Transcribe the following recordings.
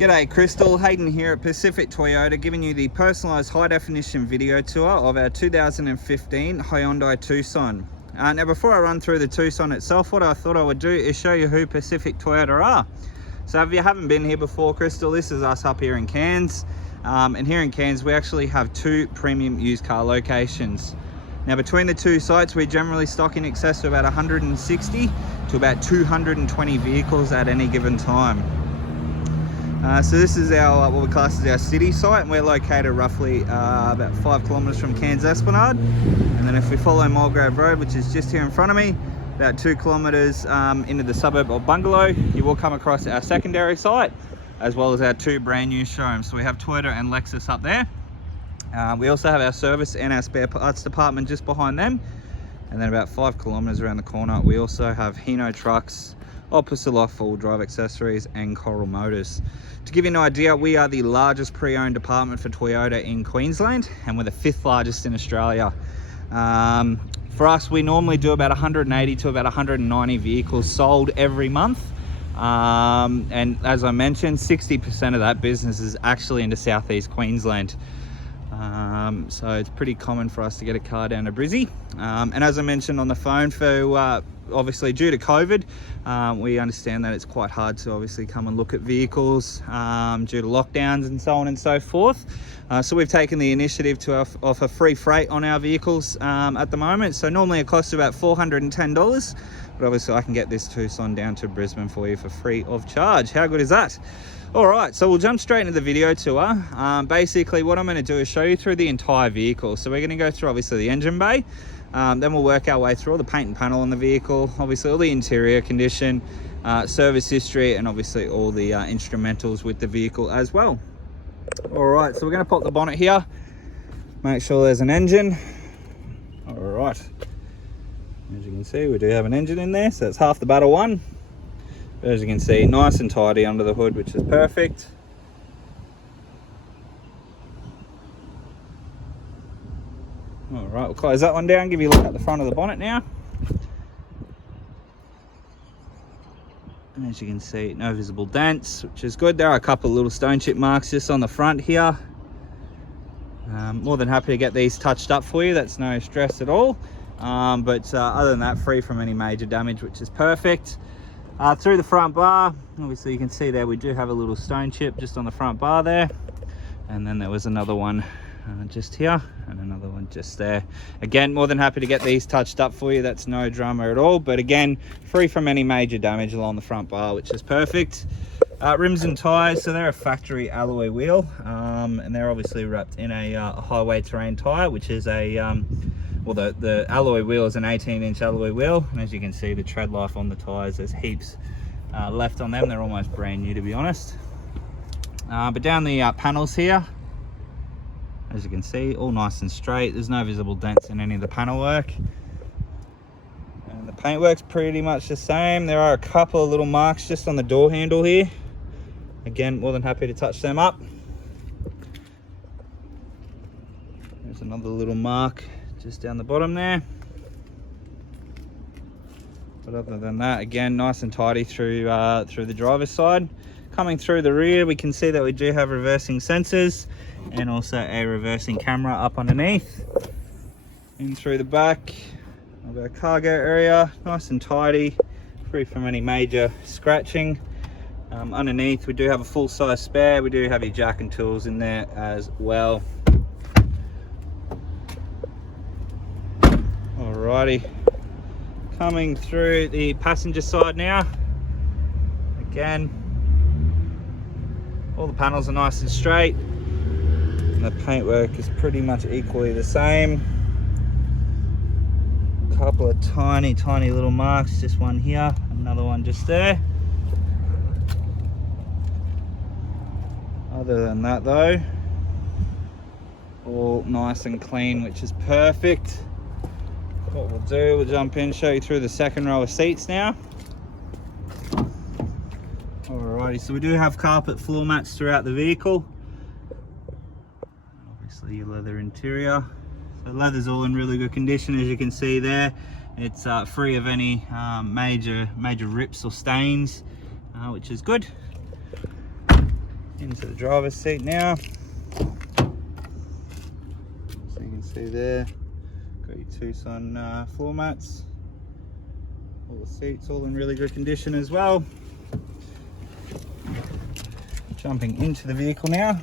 G'day Krystal, Hayden here at Pacific Toyota, giving you the personalised high definition video tour of our 2015 Hyundai Tucson. Now before I run through the Tucson itself, what I thought I would do is show you who Pacific Toyota are. So if you haven't been here before, Krystal, this is us up here in Cairns. And here in Cairns we actually have two premium used car locations. Now between the two sites we generally stock in excess of about 160 to about 220 vehicles at any given time. So this is our what we class as our city site, and we're located roughly about 5 kilometres from Cairns Esplanade. And then if we follow Mulgrave Road, which is just here in front of me, about 2 kilometres into the suburb of Bungalow, you will come across our secondary site, as well as our two brand new showrooms. So we have Toyota and Lexus up there. We also have our service and our spare parts department just behind them. And then about 5 kilometres around the corner, we also have Hino Trucks, Opposite Loft Full Drive Accessories, and Coral Motors. To give you an idea, we are the largest pre-owned department for Toyota in Queensland, and we're the 5th largest in Australia. For us, we normally do about 180 to about 190 vehicles sold every month. And as I mentioned, 60% of that business is actually into Southeast Queensland. So it's pretty common for us to get a car down to Brizzy. And as I mentioned on the phone, for obviously due to COVID, we understand that it's quite hard to obviously come and look at vehicles due to lockdowns and so on and so forth. So we've taken the initiative to offer free freight on our vehicles at the moment. So normally it costs about $410, but obviously I can get this Tucson down to Brisbane for you for free of charge. How good is that? All right, so we'll jump straight into the video tour. Basically what I'm going to do is show you through the entire vehicle. So we're going to go through obviously the engine bay, then we'll work our way through all the paint and panel on the vehicle, obviously all the interior condition, service history, and obviously all the instrumentals with the vehicle as well. All right, so we're going to pop the bonnet here, make sure there's an engine. All right, as you can see, we do have an engine in there, so it's half the battle won. But as you can see, nice and tidy under the hood, which is perfect. All right, we'll close that one down, give you a look at the front of the bonnet now. And as you can see, no visible dents, which is good. There are a couple of little stone chip marks just on the front here. More than happy to get these touched up for you, that's no stress at all. But other than that, free from any major damage, which is perfect. Through the front bar, obviously you can see there we do have a little stone chip just on the front bar there. And then there was another one just here, and another one just there. Again, more than happy to get these touched up for you, that's no drama at all. But again, free from any major damage along the front bar, which is perfect. Rims and tyres, so they're a factory alloy wheel, and they're obviously wrapped in a highway terrain tyre, which is a well, the alloy wheel is an 18-inch alloy wheel, and as you can see, the tread life on the tyres, there's heaps left on them. They're almost brand new, to be honest. But down the panels here, as you can see, all nice and straight. There's no visible dents in any of the panel work. And the paintwork's pretty much the same. There are a couple of little marks just on the door handle here. Again, more than happy to touch them up. There's another little mark just down the bottom there. But other than that, again, nice and tidy through the driver's side. Coming through the rear, we can see that we do have reversing sensors and also a reversing camera up underneath. In through the back of our cargo area, nice and tidy, free from any major scratching. Underneath we do have a full-size spare. We do have your jack and tools in there as well. Alrighty, coming through the passenger side now. Again, all the panels are nice and straight, and the paintwork is pretty much equally the same. A couple of tiny little marks, just one here, another one just there. Other than that though, all nice and clean, which is perfect. What we'll do, we'll jump in, show you through the second row of seats now. Alrighty, so we do have carpet floor mats throughout the vehicle. Obviously your leather interior. So the leather's all in really good condition, as you can see there. It's free of any major rips or stains, which is good. into the driver's seat now. So you can see there, got your Tucson floor mats. All the seats all in really good condition as well. Jumping into the vehicle now,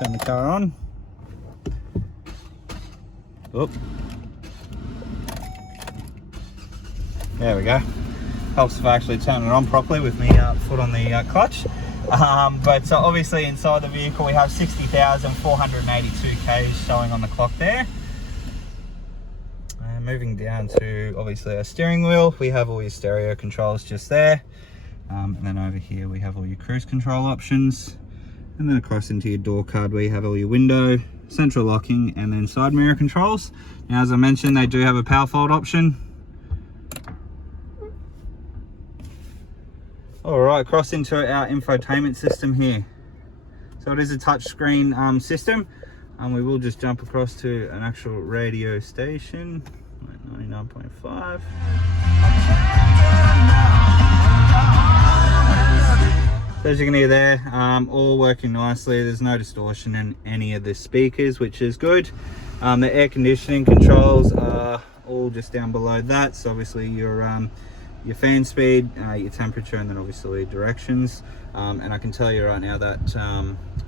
turn the car on. Oop. There we go. Helps if I actually turn it on properly with me foot on the clutch. But obviously inside the vehicle we have 60,482 Ks showing on the clock there. And moving down to obviously our steering wheel, we have all your stereo controls just there. And then over here we have all your cruise control options. And then across into your door card where you have all your window, central locking, and then side mirror controls. Now, as I mentioned, they do have a power fold option. All right, across into our infotainment system here. So it is a touchscreen system. We will just jump across to an actual radio station, 99.5. So as you can hear there, all working nicely. There's no distortion in any of the speakers, which is good. The air conditioning controls are all just down below that. So obviously your fan speed, your temperature, and then obviously directions. And I can tell you right now that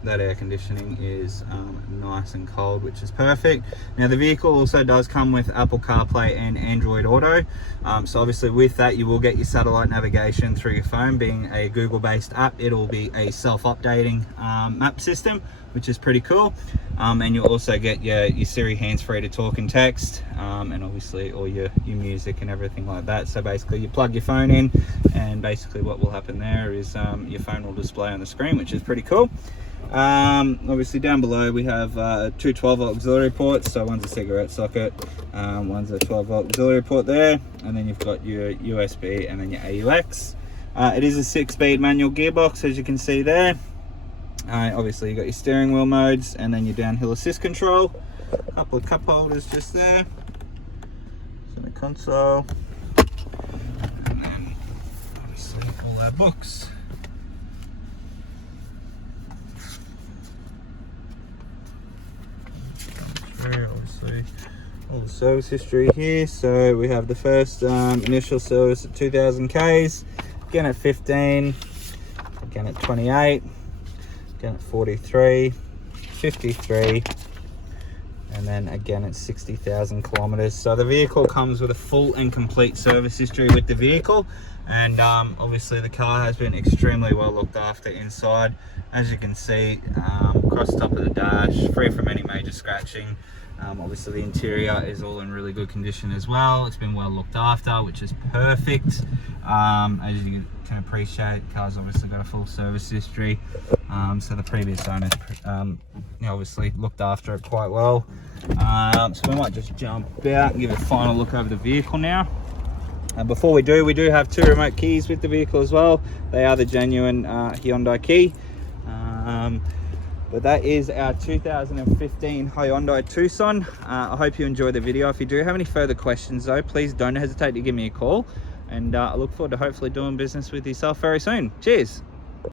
that air conditioning is nice and cold, which is perfect. Now the vehicle also does come with Apple Carplay and Android Auto. So obviously with that you will get your satellite navigation through your phone. Being a Google based app, it'll be a self-updating map system, which is pretty cool. And you'll also get your Siri hands-free to talk and text, and obviously all your music and everything like that. So basically you plug your phone in, and basically what will happen there is your phone will display on the screen, which is pretty cool. Obviously down below we have two 12-volt auxiliary ports. So one's a cigarette socket, one's a 12-volt auxiliary port there, and then you've got your USB and then your AUX. It is a 6-speed manual gearbox, as you can see there. Obviously you got your steering wheel modes, and then your downhill assist control. A couple of cup holders just there, center console, and then obviously all our books. Obviously all the service history here. So we have the first initial service at 2,000 Ks, again at 15, again at 28, again at 43, 53, and then again at 60,000 kilometers. So the vehicle comes with a full and complete service history with the vehicle, and obviously the car has been extremely well looked after inside. As you can see, across the top of the dash, free from any major scratching. Obviously the interior is all in really good condition as well. It's been well looked after, which is perfect. As you can appreciate, the car's obviously got a full service history. So the previous owners obviously looked after it quite well. So we might just jump out and give a final look over the vehicle now. Before we do have two remote keys with the vehicle as well. They are the genuine Hyundai key. But that is our 2015 Hyundai Tucson. I hope you enjoyed the video. If you do have any further questions though, please don't hesitate to give me a call. And I look forward to hopefully doing business with yourself very soon. Cheers.